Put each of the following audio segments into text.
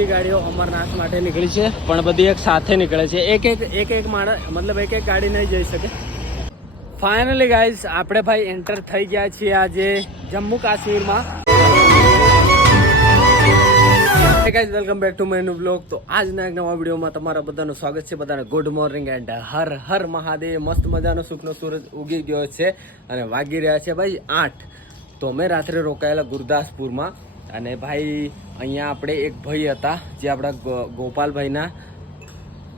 બધી ગાડીઓ અમરનાથ માટે નીકળી છે, પણ બધી એક સાથે નીકળે છે. એક માણસ મતલબ એક ગાડી નહીં જઈ શકે. ફાઇનલી ગાઈઝ આપણે ભાઈ એન્ટર થઈ ગયા છીએ આજે જમ્મુ કાશ્મીરમાં. Guys welcome back to my new blog. તો આજના એક નવા વિડીયોમાં તમારા બધાનું સ્વાગત છે. બધાને ગુડ મોર્નિંગ એન્ડ હર હર મહાદેવ. મસ્ત મજાનો સુખનો સૂરજ ઉગી ગયો છે અને વાગી રહ્યા છે ભાઈ 8. તો અમે રાત્રે રોકાયેલા ગુરદાસપુરમાં. અને ભાઈ અહીંયા આપણે એક ભાઈ હતા જે આપણા ગોપાલભાઈના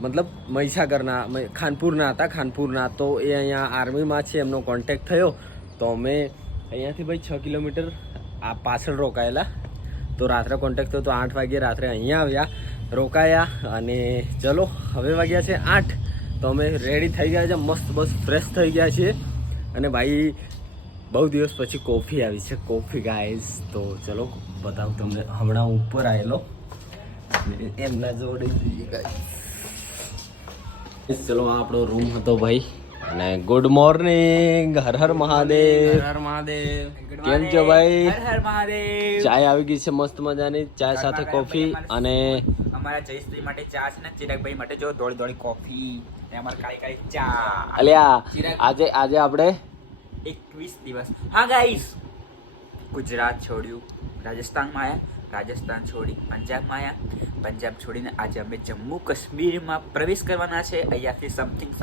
મતલબ મહીસાગરના ખાનપુરના હતા. ખાનપુરના તો એ અહીંયા આર્મીમાં છે, એમનો કોન્ટેક્ટ થયો. તો અમે અહીંયાથી ભાઈ 6 કિલોમીટર આ પાછળ રોકાયેલા. તો રાત્રે કોન્ટેક્ટ થયો તો 8 વાગ્યે રાત્રે અહીંયા આવ્યા, રોકાયા. અને ચલો હવે વાગ્યા છે 8. તો અમે રેડી થઈ ગયા છે, મસ્ત બસ ફ્રેશ થઈ ગયા છીએ. અને ભાઈ બહુ દિવસ પછી કોફી આવી છે, કોફી ગાઈઝ. તો ચલો બતાવું તમને. હમણાં ઉપર આવેલો એમના જોડે જોઈએ ગાઈઝ. ચલો આ આપણો રૂમ હતો ભાઈ. અને ગુડ મોર્નિંગ, હર હર મહાદેવ. હર મહાદેવ. કેમ છો ભાઈ? હર હર મહાદેવ. ચાય આવી ગઈ છે મસ્ત મજાની, ચાય સાથે કોફી. અને અમારા જયેશભાઈ માટે ચા છે ને ચિરાગભાઈ માટે જો દોડી દોડી કોફી ને અમાર કાળી કાળી ચા. અલ્યા આજે આપણે 21 દિવસ. હા ગાઈસ, ગુજરાત છોડ્યું, રાજસ્થાનમાં આવ્યા, રાજસ્થાન છોડી પંજાબમાં આવ્યા, પંજાબ છોડીને આજે અમે જમ્મુ કાશ્મીરમાં પ્રવેશ કરવાના છે. અહીંયાથી સમથિંગ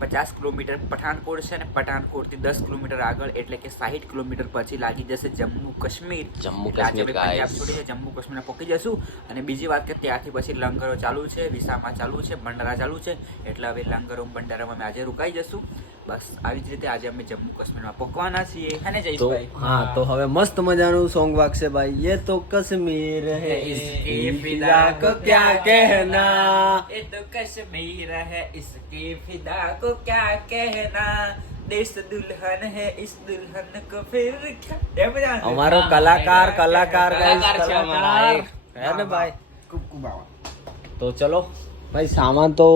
50 કિલોમીટર પઠાનકોટ છે ને પઠાનકોટથી 10 કિલોમીટર આગળ, એટલે કે 60 કિલોમીટર પછી લાગી જશે જમ્મુ કાશ્મીર. પંજાબ છોડીને જમ્મુ કાશ્મીર પહોંચી જશું. અને બીજી વાત કે ત્યાંથી પછી લંગરો ચાલુ છે, વિસામા ચાલુ છે, ભંડારા ચાલુ છે. એટલે હવે લંગરો ભંડારામાં અમે આજે રોકાઈ જશું. બસ આવી જ રીતે આજે અમે જમ્મુ કાશ્મીરમાં પહોંચવાના છીએ. અને જયેશભાઈ હા, તો હવે મસ્ત મજાનું સોંગ વાગશે ભાઈ. યે તો કશ્મીર હે ઇસકી ફિદા કો ક્યા કહેના, ये तो कश्मीर है इसकी फिदा को क्या कहना, देश दुल्हन है इस दुल्हन को फिर क्या. અમારો કલાકાર ગાઈસ છે અમારા હે ને ભાઈ. તો ચલો ભાઈ, સામાન તો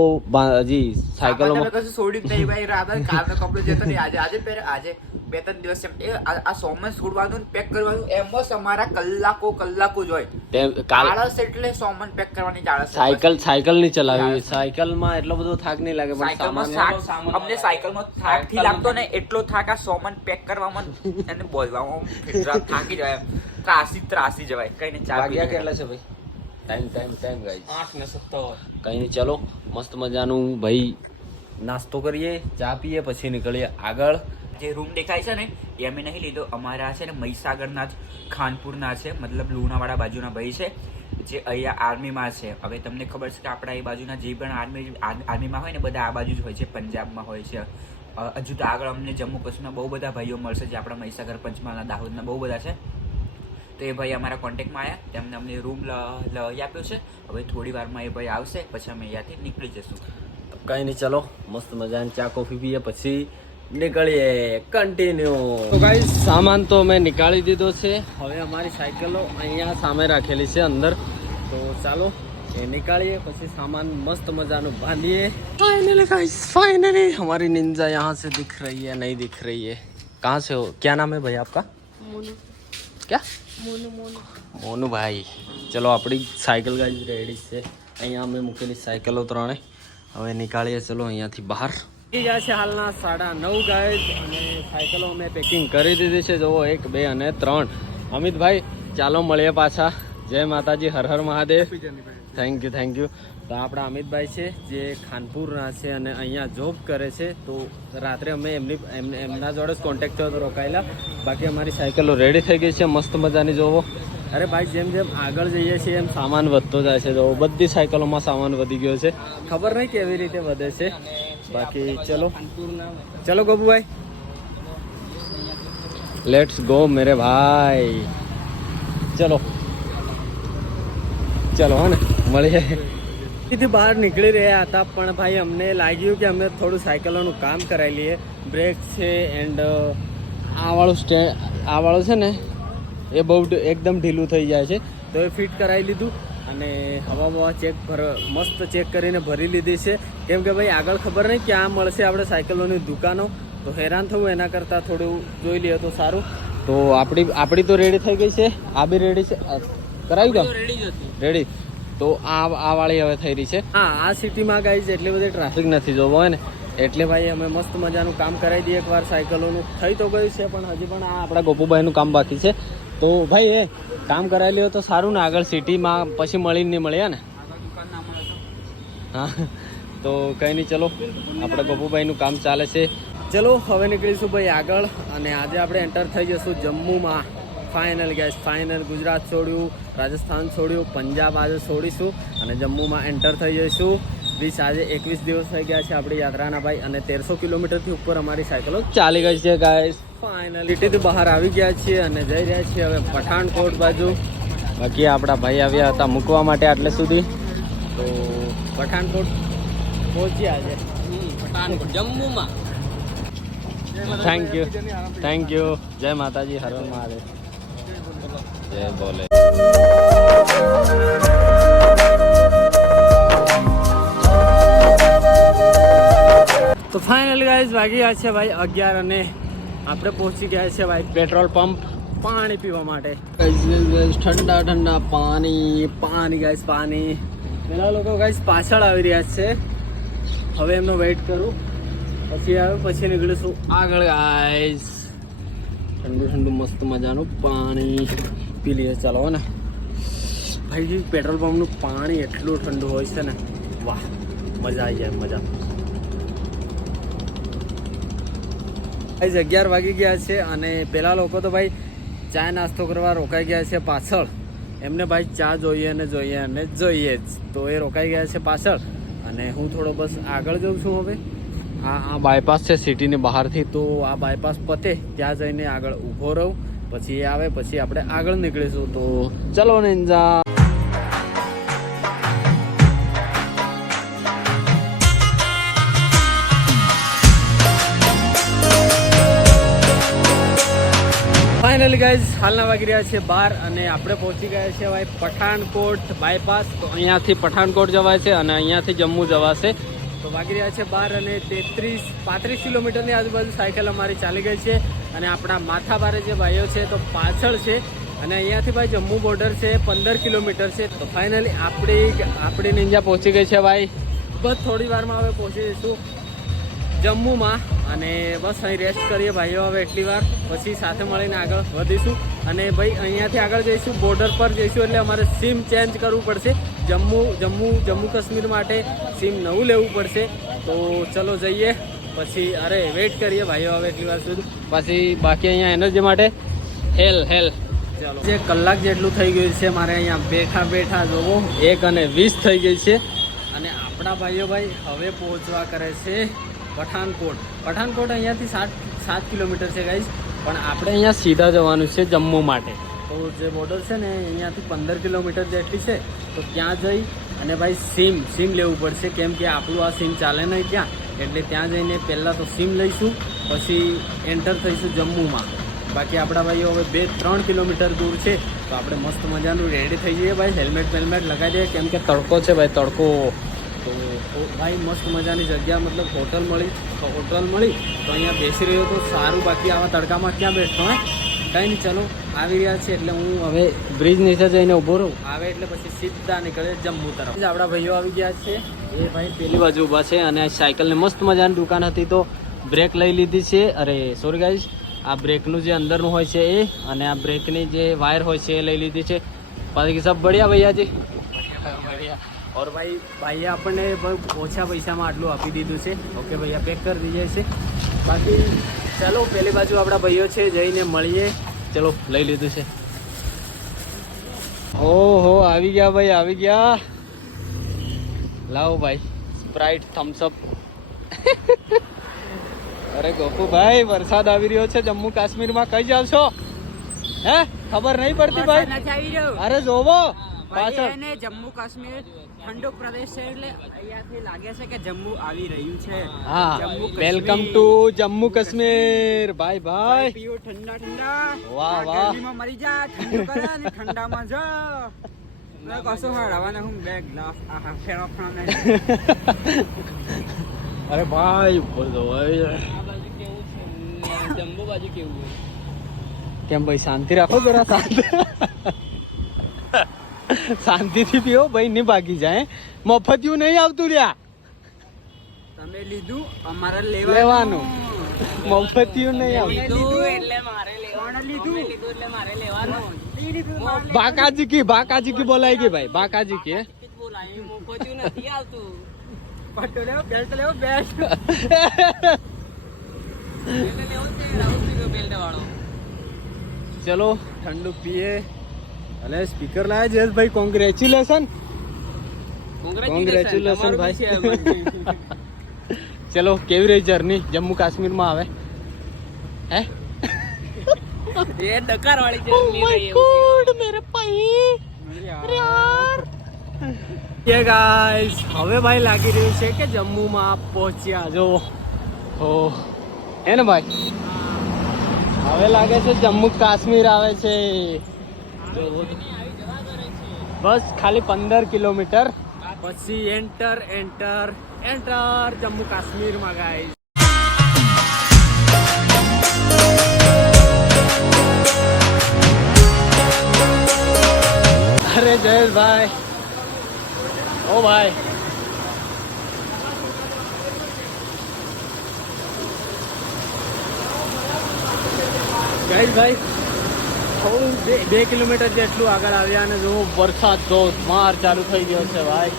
હજી સાયકલોમાં કશું છોડી જ નહીં ભાઈ. રાત કાલનો કપડો જતો નહીં, આજે પહેરે. આજે 2-3 દિવસ આ સોમન છોડવાનું પેક કરવાનું, એમ બસ અમારા કલાકો જ હોય. આળસ એટલે સોમન પેક કરવાની આળસ. સાયકલ નહીં ચલાવી, સાયકલમાં એટલો બધો થાક નહીં લાગે, પણ સામાન અમને સાયકલમાં થાક થી લાગતો ને એટલો થાક આ સોમન પેક કરવામાં અને બોલવામાં થાકી જવાય, ત્રાસી જવાય. કઈ નહીં. વાગ્યા કેટલા છે ભાઈ? Time guys 8:17. કઈ નહીં, ચલો મસ્ત મજાનું ભાઈ નાસ્તો કરીએ, ચા પીએ, પછી નીકળીએ આગળ. જે રૂમ દેખાય છે ને એ અમે નહીં લીધો, અમારા છે ને મહીસાગરના જ ખાનપુરના છે, મતલબ લુણાવાડા બાજુના ભાઈ છે જે અહીંયા આર્મીમાં છે. હવે તમને ખબર છે કે આપણા એ બાજુના જે પણ આર્મીમાં હોય ને બધા આ બાજુ જ હોય છે, પંજાબમાં હોય છે. હજુ તો આગળ અમને જમ્મુ કાશ્મીરમાં બહુ બધા ભાઈઓ મળશે જે આપણા મહીસાગર, પંચમહાલના, દાહોદના બહુ બધા છે. તો એ ભાઈ અમારા કોન્ટેક્ટમાં આવ્યા, તેમને અમને રૂમ લઈ આપ્યો છે. હવે થોડી વારમાં એ ભાઈ આવશે, પછી અમે અહીંયાથી નીકળી જશું. કઈ નહીં, ચલો મસ્ત મજાની ચા કોફી પીએ, પછી નીકળીએ. કન્ટિન્યુ. તો ગાઈસ સામાન તો અમે નીકાળી દીધો છે. હવે અમારી સાયકલો અહીંયા સામે રાખેલી છે અંદર. તો ચાલો એ નીકાળીએ, પછી સામાન મસ્ત મજાનું બાંધીએ. फाइनली गाइस, फाइनली हमारी निंजा यहाँ से दिख रही है, नहीं दिख रही है. कहाँ से हो? क्या नाम है भाई आपका? मोनू. क्या? મોનુ ભાઈ. ચલો આપણી સાયકલ ગાઈસ રેડી છે. અહીંયા અમે મૂકેલી સાયકલો ત્રણે હવે નીકાળીએ. ચલો અહીંયાથી બહાર જાય છે હાલના 9:30 ગાઈસ. અને સાયકલો અમે પેકિંગ કરી દીધી છે. જુઓ 1, 2 અને 3. અમિતભાઈ ચાલો મળીએ પાછા. જય માતાજી, હર હર મહાદેવ. Thank you. તો આપણા અમિતભાઈ છે જે ખાનપુરના છે અને અહીંયા જોબ કરે છે. તો રાત્રે અમે એમના જોડે જ કોન્ટેક્ટ થયો તો રોકાયેલા. બાકી અમારી સાયકલો રેડી થઈ ગઈ છે મસ્ત મજાની. જોવો, અરે ભાઈ જેમ આગળ જઈએ છીએ એમ સામાન વધતો જાય છે. જોવો બધી સાયકલોમાં સામાન વધી ગયો છે, ખબર નહીં કેવી રીતે વધે છે. બાકી ચલો ગોબુભાઈ, લેટ્સ ગો મેરે ભાઈ. ચલો હા ને, મળીએ. થી બહાર નીકળી રહ્યા હતા, પણ ભાઈ અમને લાગ્યું કે અમે થોડું સાયકલોનું કામ કરાવી લઈએ. બ્રેક છે એન્ડ આ વાળું છે ને એ બહુ એકદમ ઢીલું થઈ જાય છે. તો એ ફિટ કરાવી લીધું. અને હવા મસ્ત ચેક કરીને ભરી લીધી છે. કેમ કે ભાઈ આગળ ખબર નહીં ક્યાં મળશે આપણે સાયકલોની દુકાનો, તો હેરાન થવું એના કરતાં થોડું જોઈ લઈએ તો સારું. તો આપણી તો રેડી થઈ ગઈ છે, આ બી રેડી છે. કરાવ્યું કામ રેડી જ હતું. રેડી. તો આ વાળી હવે થઈ રહી છે. હા, આ સિટીમાં ગાઈઝ એટલી બધી ટ્રાફિક નથી જોવો હોય ને, એટલે ભાઈ અમે મસ્ત મજાનું કામ કરાવી દઈએ એકવાર સાયકલોનું. થઈ તો ગયું છે પણ હજી પણ આ આપણા ગોપુભાઈનું કામ બાકી છે. તો ભાઈ એ કામ કરાવી લ્યો તો સારું ને, આગળ સિટીમાં પછી મળીને નહીં મળ્યા ને. હા, તો કંઈ નહીં, ચલો આપણે ગોપુભાઈનું કામ ચાલે છે. ચલો હવે નીકળીશું ભાઈ આગળ, અને આજે આપણે એન્ટર થઈ જઈશું જમ્મુમાં. Final gas, final. ગુજરાત છોડ્યું, રાજસ્થાન છોડ્યું, પંજાબ આજે છોડીશું અને જમ્મુમાં એન્ટર થઈ જઈશું. આજે 21 દિવસ થઈ ગયા છે આપણી યાત્રાના ભાઈ, અને 1300 કિલોમીટરથી ઉપર અમારી સાયકલો ચાલી ગઈ છે ગાઈસ. ફાઇનલ સિટીથી બહાર આવી ગયા છીએ અને જઈ રહ્યા છીએ હવે પઠાણકોટ બાજુ. બાકી આપણા ભાઈ આવ્યા હતા મૂકવા માટે આટલે સુધી, તો પઠાણકોટ પહોંચ્યા છે. પઠાણકોટ જમ્મુમાં. Thank you. જય માતાજી, હર હર મહાદેવ, જય બોલે. તો ફાઇનલ ગાઈઝ વાગી ગયા છે ભાઈ 11 અને આપણે પહોંચી ગયા છે ભાઈ પેટ્રોલ પંપ પાણી પીવા માટે. ઠંડા ઠંડા પાણી ગાઈઝ, પાણી. પેલા લોકો ગાઈઝ પાછળ આવી રહ્યા છે, હવે એમનો વેઇટ કરું, પછી આવે પછી નીકળીશું આગળ ગાઈઝ. ઠંડુ ઠંડુ મસ્ત મજાનું પાણી પી લઈએ ચાલો ને ભાઈ. પેટ્રોલ પંપનું પાણી એટલું ઠંડુ હોય છે ને, વાહ, મજા આવી જાય, મજા. 11 વાગી ગયા છે અને પેલા લોકો તો ભાઈ ચા નાસ્તો કરવા રોકાઈ ગયા છે પાછળ. એમને ભાઈ ચા જોઈએ અને જોઈએ જ, તો એ રોકાઈ ગયા છે પાછળ અને હું થોડો બસ આગળ જઉં છું. હવે આ બાયપાસ છે સિટીની બહારથી, તો આ બાયપાસ પતે ત્યાં જઈને આગળ ઊભો રહું, પછી એ આવે પછી આપણે આગળ નીકળીશું. તો ચલો નિંજા. ફાઇનલી ગાઈઝ હાલના વાગી રહ્યા છે 12 અને આપણે પહોંચી ગયા છે ભાઈ પઠાણકોટ બાયપાસ. તો અહીંયાથી પઠાણકોટ જવાય છે અને અહીંયાથી જમ્મુ જવાશે. તો વાગી રહ્યા છે 12 અને 35 કિલોમીટરની આજુબાજુ સાયકલ અમારી ચાલી ગઈ છે. અને આપણા માથાભારે જે ભાઈઓ છે તો પાછળ છે, અને અહીંયાથી ભાઈ જમ્મુ બોર્ડર છે 15 કિલોમીટર છે. તો ફાઇનલી આપણી નિંજા પહોંચી ગઈ છે ભાઈ. બસ થોડી વારમાં હવે પહોંચી જઈશું જમ્મુમાં, અને બસ અહીં રેસ્ટ કરીએ ભાઈઓ હવે એટલી વાર, પછી સાથે મળીને આગળ વધીશું. અને ભાઈ અહીંયાથી આગળ જઈશું, બોર્ડર પર જઈશું, એટલે અમારે સિમ ચેન્જ કરવું પડશે. જમ્મુ કાશ્મીર માટે સિમ નવું લેવું પડશે. તો ચલો જઈએ, પછી વેઇટ કરીએ ભાઈઓ હવે એટલી વાર સુધી, પછી બાકી અહીંયા એનર્જી માટે હેલ. ચાલો, જે કલાક જેટલું થઈ ગયું છે મારે અહીંયા બેઠા જોવો 1:20 થઈ ગઈ છે. અને આપણા ભાઈઓ ભાઈ હવે પહોંચવા કરે છે પઠાણકોટ અહીંયાથી 7 કિલોમીટર છે ગાઈઝ, પણ આપણે અહીંયા સીધા જવાનું છે જમ્મુ માટે. તો જે બોર્ડર છે ને અહીંયાથી 15 કિલોમીટર જેટલી છે, તો ત્યાં જઈ અને ભાઈ સિમ લેવું પડશે, કેમ કે આપણું આ સિમ ચાલે નહીં ત્યાં. એટલે ત્યાં જઈને પહેલાં તો સિમ લઈશું, પછી એન્ટર થઈશું જમ્મુમાં. બાકી આપણા ભાઈઓ હવે 2-3 કિલોમીટર દૂર છે, તો આપણે મસ્ત મજાનું રેડી થઈ જઈએ ભાઈ. હેલ્મેટ લગાવી દઈએ, કેમ કે તડકો છે ભાઈ, તડકો. તો ભાઈ મસ્ત મજાની જગ્યા, મતલબ હોટલ મળી તો અહીંયા બેસી રહ્યો તો સારું. બાકી આવા તડકામાં ક્યાં બેઠતો હે, કંઈ નહીં. ચલો આવી રહ્યા છે એટલે હું હવે બ્રિજ નીચે જઈને ઊભો રહું, આવે એટલે પછી સીધા નીકળે જમ્મુ તરફ. આપણા ભાઈઓ આવી ગયા છે, એ ભાઈ પેલી બાજુ ઊભા છે, અને સાયકલની મસ્ત મજાની દુકાન હતી તો બ્રેક લઈ લીધી છે. સોરી ગાઈઝ, આ બ્રેકનું જે અંદરનું હોય છે એ, અને આ બ્રેકની જે વાયર હોય છે એ લઈ લીધી છે. બાકી સબ બઢિયા ભૈયાજી, બઢિયા. और भाई આપણને ઓછા પૈસામાં આટલું આપી દીધું છે. ઓકે ભૈયા, પેક કરી દીજે છે. બાકી ચાલો પેલી બાજુ આપણા ભાઈઓ છે, જઈને મળીએ. ચલો લઈ લીધું છે. ઓહો આવી ગયા ભાઈ, આવી ગયા. લાવો ભાઈ સ્પ્રાઇટ, થમ્સઅપ. અરે ગોપુ ભાઈ, વરસાદ આવી રહ્યો છે જમ્મુ કાશ્મીરમાં, કઈ જાવ છો હે? ખબર નહીં પડતી ભાઈ. અરે જોવો પાછળ જમ્મુ કાશ્મીર ઠંડો પ્રદેશ છે, એટલે અહીંયાથી લાગે છે કે જમ્મુ આવી રહ્યું છે. હા, વેલકમ ટુ જમ્મુ કાશ્મીર ભાઈ. પીઓ ઠંડા. વાહ વાહ, ગરમીમાં મરી જા, ઠંડુ કરે અને ઠંડામાં જા. કશું હરાવાના હું બે ગ્લાસ ફેરવા. અરે ભાઈ ઉપર તો જમ્મુ બાજુ કેવું કેમ ભાઈ? શાંતિ રાખો જરા, શાંત. શાંતિથી પીઓ ભાઈ, નહીં ભાગી જાય. મફતિયું નહીં આવતું લ્યા, તમે લીધું અમારે લેવાનું. મફતિયું નહીં આવતું. બાકાજી કી બોલાય ગઈ ભાઈ, બાકાજી કી. બેલ્ટ લેવો બેલ્ટ. ચલો ઠંડુ પીએ. અને સ્પીકર લાયા જયેશભાઈ, કોંગ્રેચ્યુલેશન ભાઈ. ચલો કેવી રહી જર્ની જમ્મુ કાશ્મીર માં આવે? હે એ ડકાર વાળી જર્ની રહી એવું મેરે ભાઈ યાર. ये गाइस, હવે ભાઈ લાગી રહ્યું છે કે જમ્મુમાં પહોંચ્યા જો. ઓ હે ને ભાઈ, હવે લાગે છે જમ્મુ કાશ્મીર આવે છે. બસ ખાલી 15 કિલોમીટર પછી એન્ટર જમ્મુ કાશ્મીરમાં ગાઈસ. અરે જયેશભાઈ, ઓ ભાઈ, ભાઈ થોડું 2 કિલોમીટર જેટલું આગળ આવ્યા અને જો વરસાદ ધોધમાર ચાલુ થઈ ગયો છે ભાઈ.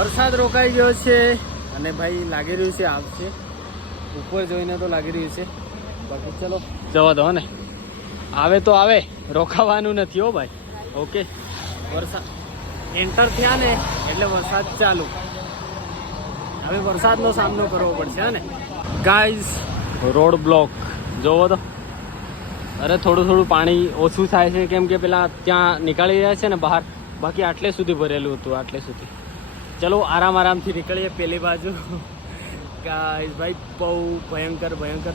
વરસાદ રોકાઈ ગયો છે અને ભાઈ લાગી રહ્યું છે આવશે. ઉપર જોઈને તો લાગી રહ્યું છે, બાકી ચલો જવા દો ને. આવે તો આવે, રોકાવાનું નથી હો ભાઈ. ઓકે, વરસાદ એન્ટર થયા ને એટલે વરસાદ ચાલુ. હવે વરસાદનો સામનો કરવો પડશે ને ગાઈઝ. રોડ બ્લોક જોવો તો. અરે થોડું પાણી ઓછું થાય છે કેમ કે પેલા ત્યાં નીકળી રહ્યા છે ને બહાર, બાકી આટલે સુધી ભરેલું હતું, આટલે સુધી. ચલો આરામથી નીકળીએ પેલી બાજુ. ગાઈસ ભાઈ બહુ ભયંકર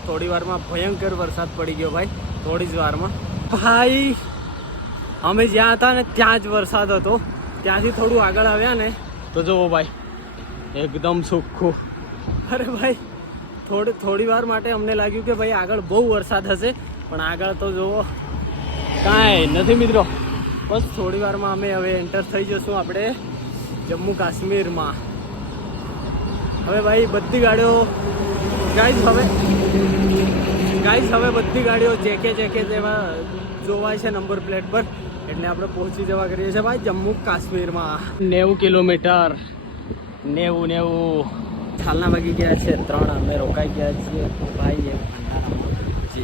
થોડી વારમાં ભયંકર વરસાદ પડી ગયો ભાઈ, થોડી જ વારમાં. ભાઈ અમે જ્યાં હતા ને ત્યાં જ વરસાદ હતો. ત્યાંથી થોડું આગળ આવ્યા ને તો જુઓ ભાઈ એકદમ સુખ્ખું. અરે ભાઈ થોડી વાર માટે અમને લાગ્યું કે ભાઈ આગળ બહુ વરસાદ હશે, પણ આગળ તો જુઓ કાંઈ નથી મિત્રો. બસ થોડી વારમાં અમે હવે એન્ટર થઈ જશું આપણે જમ્મુ કાશ્મીરમાં. હવે ભાઈ બધી ગાડીઓ ગાઈઝ હવે બધી ગાડીઓ જેકે જેવા જોવાય છે નંબર પ્લેટ પર, એટલે આપણે પહોંચી જવા કરીએ છીએ ભાઈ જમ્મુ કાશ્મીરમાં. 90 કિલોમીટર 90 હાલના વાગી ગયા છે 3. અમે રોકાઈ ગયા છીએ ભાઈ જે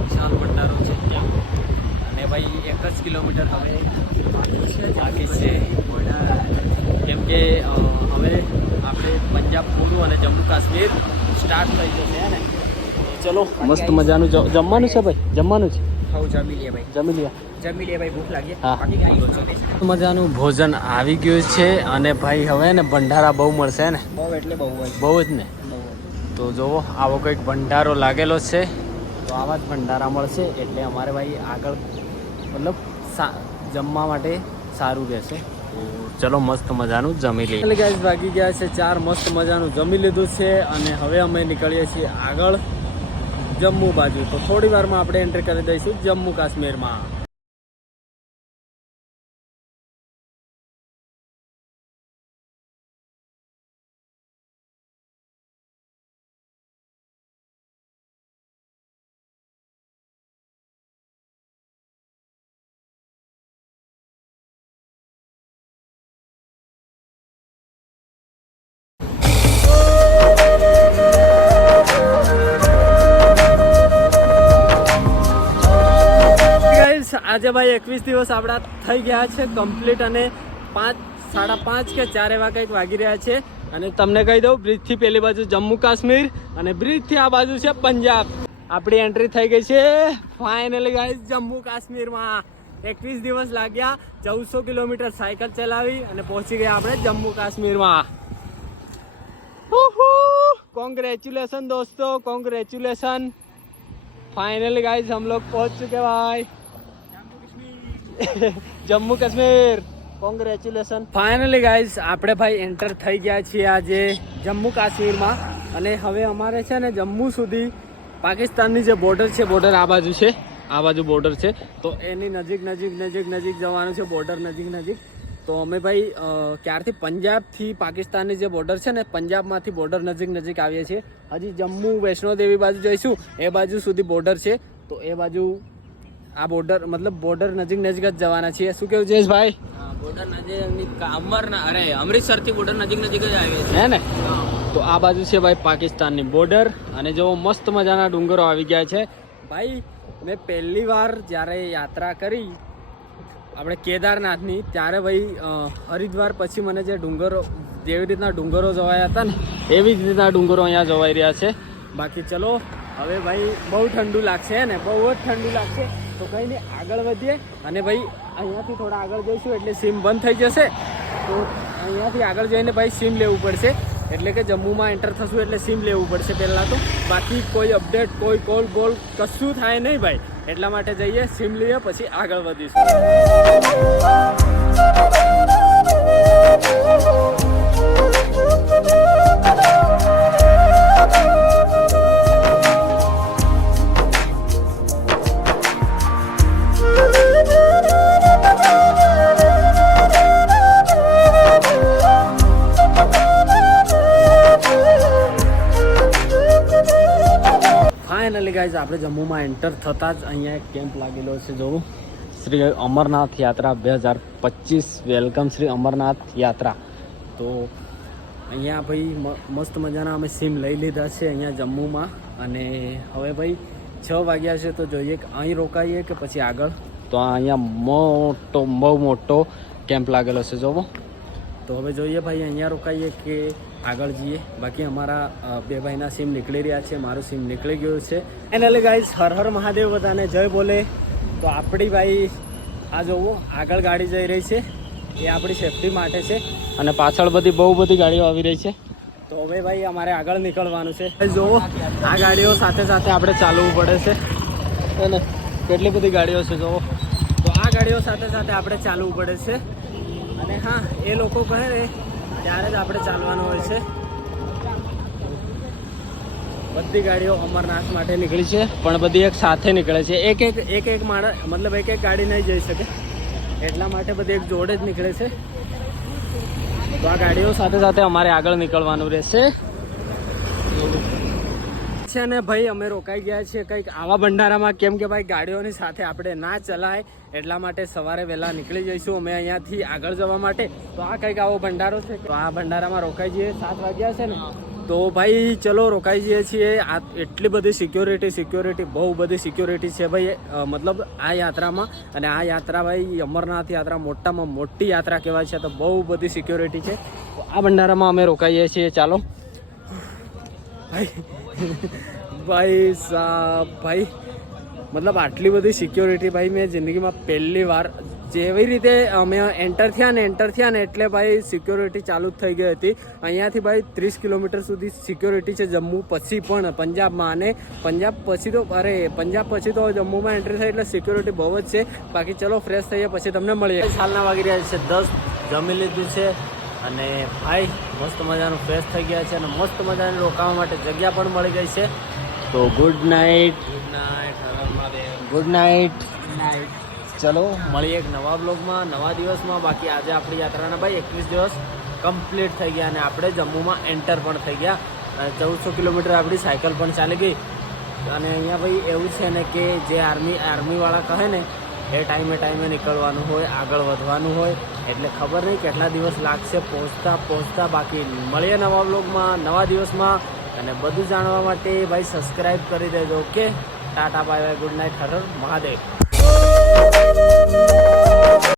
વિશાલ ભંડારો છે ત્યાં. અને ભાઈ 1 જ કિલોમીટર હવે બાકી છે, કેમ કે હવે આપણે પંજાબ પૂરું અને જમ્મુ કાશ્મીર સ્ટાર્ટ થઈ જશે ને. ચલો મસ્ત મજાનું જમવાનું છે ભાઈ, જમવાનું છે. જમી લે ભાઈ, ભૂખ લાગી. મજાનું ભોજન આવી ગયું છે અને ભાઈ હવે ને ભંડારા બહુ મળશે ને, બહુ જ ને. તો જોવો આવો કંઈક ભંડારો લાગેલો છે, તો આવા જ ભંડારા મળશે એટલે અમારે ભાઈ આગળ મતલબ જમવા માટે સારું રહેશે. ચલો મસ્ત મજાનું જમી લઈએ. એટલે ગાઈસ વાગી ગયા છે 4, મસ્ત મજાનું જમી લીધું છે અને હવે અમે નીકળીએ છીએ આગળ જમ્મુ બાજુ. તો થોડી વારમાં આપણે એન્ટ્રી કરી દઈશું જમ્મુ કાશ્મીરમાં. આજે ભાઈ 21 દિવસ આપણા થઈ ગયા છે કમ્પ્લીટ અને 5, 5:30 કે 4 એવા કંઈક વાગી રહ્યા છે. અને તમને કહી દઉં બ્રિજથી પેલી બાજુ જમ્મુ કાશ્મીર અને બ્રિજથી આ બાજુ છે પંજાબ. આપણી એન્ટ્રી થઈ ગઈ છે ફાઇનલી ગાઈસ જમ્મુ કાશ્મીરમાં. 21 દિવસ લાગ્યા, 1400 કિલોમીટર સાયકલ ચલાવી અને પહોંચી ગયા આપણે જમ્મુ કાશ્મીરમાં. कॉन्ग्रेचुलेसन दोस्तों, कॉन्ग्रेचुलेसन। फाइनली गाइस हम लोग पहुंच चुके भाई Jammu Kashmir. Congratulation. Finally guys આપણે ભાઈ એન્ટર થઈ ગયા છીએ આજે જમ્મુ કાશ્મીરમાં, અને હવે અમારે છે ને જમ્મુ સુધી પાકિસ્તાનની જે બોર્ડર છે, બોર્ડર આ બાજુ છે, આ બાજુ બોર્ડર છે, તો એની નજીક જવાનું છે, બોર્ડર નજીક। તો અમે ભાઈ ક્યારથી પંજાબથી પાકિસ્તાનની જે બોર્ડર છે ને, પંજાબમાંથી બોર્ડર નજીક આવીએ છીએ। હજી જમ્મુ વૈષ્ણોદેવી બાજુ જઈશું, એ બાજુ સુધી બોર્ડર છે, તો એ બાજુ આ બોર્ડર મતલબ બોર્ડર નજીક જ જવાના છીએ। શું કેવું જયેશભાઈ? બોર્ડર નજીક અમૃતસરથી બોર્ડર નજીક જ આવે છે હે ને? તો આ બાજુ છે ભાઈ પાકિસ્તાનની બોર્ડર, અને જો મસ્ત મજાના ડુંગરો આવી ગયા છે ભાઈ। મેં પહેલી વાર જ્યારે યાત્રા કરી આપણે કેદારનાથની, ત્યારે ભાઈ હરિદ્વાર પછી મને જે ડુંગરો, જેવી રીતના ડુંગરો જોવાયા હતા ને, એવી જ રીતના ડુંગરો અહીંયા જોવાઈ રહ્યા છે। બાકી ચલો હવે ભાઈ બહુ ઠંડુ લાગશે ને, બહુ જ ઠંડુ લાગશે, તો કંઈ નહીં આગળ વધીએ। અને ભાઈ અહીંયાથી થોડા આગળ જઈશું એટલે સિમ બંધ થઈ જશે, તો અહીંયાથી આગળ જઈને ભાઈ સિમ લેવું પડશે, એટલે કે જમ્મુમાં એન્ટર થશું એટલે સિમ લેવું પડશે પહેલાં તો। બાકી કોઈ અપડેટ, કોઈ કોલ બોલ કશું થાય નહીં ભાઈ, એટલા માટે જઈએ, સિમ લઈએ, પછી આગળ વધીશું। ફાઇનલી ગાઈઝ આપણે જમ્મુમાં એન્ટર થતાં જ અહીંયા એક કેમ્પ લાગેલો છે, જોવું, શ્રી અમરનાથ યાત્રા 2025 વેલકમ શ્રી અમરનાથ યાત્રા। તો અહીંયા ભાઈ મસ્ત મજાના અમે સિમ લઈ લીધા છે અહીંયા જમ્મુમાં, અને હવે ભાઈ 6 વાગ્યા છે, તો જોઈએ કે અહીં રોકાઈએ કે પછી આગળ। તો અહીંયા બહુ મોટો કેમ્પ લાગેલો છે જોવો, તો હવે જોઈએ ભાઈ અહીંયા રોકાઈએ કે આગળ જઈએ। બાકી અમારા બે ભાઈના સિમ નીકળી રહ્યા છે, મારું સિમ નીકળી ગયું છે। એના ગાઈઝ હર હર મહાદેવ, બધાને જય બોલે। તો આપણી ભાઈ આ જોવો આગળ ગાડી જઈ રહી છે, એ આપણી સેફટી માટે છે, અને પાછળ બહુ બધી ગાડીઓ આવી રહી છે। તો હવે ભાઈ અમારે આગળ નીકળવાનું છે। જોવો આ ગાડીઓ સાથે આપણે ચાલવું પડે છે, અને કેટલી બધી ગાડીઓ છે જોવો, તો આ ગાડીઓ સાથે આપણે ચાલવું પડે છે। અને હા, એ લોકો કહે ને ત્યારે જ આપણે ચાલવાનું હોય છે। બધી ગાડીઓ અમરનાથ માટે નીકળી છે, પણ બધી એક સાથે નીકળે છે, એક માણસ મતલબ એક ગાડી નહીં જઈ શકે, એટલા માટે બધી એક જોડે જ નીકળે છે। તો આ ગાડીઓ સાથે અમારે આગળ નીકળવાનું રહેશે છે ને ભાઈ। અમે રોકાઈ ગયા છીએ કંઈક આવા ભંડારામાં, કેમ કે ભાઈ ગાડીઓની સાથે આપણે ના ચલાય, એટલા માટે સવારે વહેલા નીકળી જઈશું અમે અહીંયાથી આગળ જવા માટે। તો આ કંઈક આવો ભંડારો છે, તો આ ભંડારામાં રોકાઈ જઈએ। 7 વાગ્યા છે ને, તો ભાઈ ચલો રોકાઈ જઈએ છીએ। આ એટલી બધી સિક્યોરિટી બહુ બધી સિક્યોરિટી છે ભાઈ, મતલબ આ યાત્રામાં। અને આ યાત્રા ભાઈ અમરનાથ યાત્રા મોટામાં મોટી યાત્રા કહેવાય છે, તો બહુ બધી સિક્યોરિટી છે। તો આ ભંડારામાં અમે રોકાઈએ છીએ। ચાલો ભાઈ સાહેબ, ભાઈ મતલબ આટલી બધી સિક્યોરિટી ભાઈ મેં જિંદગીમાં પહેલી વાર, જેવી રીતે અમે એન્ટર થયા ને એટલે ભાઈ સિક્યોરિટી ચાલુ જ થઈ ગઈ હતી। અહીંયાથી ભાઈ 30 કિલોમીટર સુધી સિક્યોરિટી છે જમ્મુ પછી પણ પંજાબમાં, અને પંજાબ પછી તો જમ્મુમાં એન્ટ્રી થઈ એટલે સિક્યોરિટી બહુ જ છે। બાકી ચલો ફ્રેશ થઈએ પછી તમને મળીએ। સાલના વાગી રહ્યા છે 10, જમી લીધું છે, અને ભાઈ મસ્ત મજાનું ફ્રેશ થઈ ગયા છે, અને મસ્ત મજાની રોકાવા માટે જગ્યા પણ મળી ગઈ છે। તો ગુડ નાઇટ। ચલો મળીએ એક નવા બ્લોગમાં, નવા દિવસમાં। બાકી આજે આપણી યાત્રાના ભાઈ 21 દિવસ કમ્પ્લીટ થઈ ગયા, અને આપણે જમ્મુમાં એન્ટર પણ થઈ ગયા। 1400 કિલોમીટર આપણી સાયકલ પણ ચાલી ગઈ। અને અહીંયા ભાઈ એવું છે ને કે જે આર્મીવાળા કહે ને એ ટાઈમે નીકળવાનું હોય, આગળ વધવાનું હોય, એટલે ખબર નહીં કેટલા દિવસ લાગશે પહોંચતા। બાકી મળીએ નવા બ્લોગમાં, નવા દિવસમાં, અને બધું જાણવા માટે ભાઈ સબસ્ક્રાઈબ કરી દેજો। Okay, ta-ta bye bye, good night, હર હર મહાદેવ।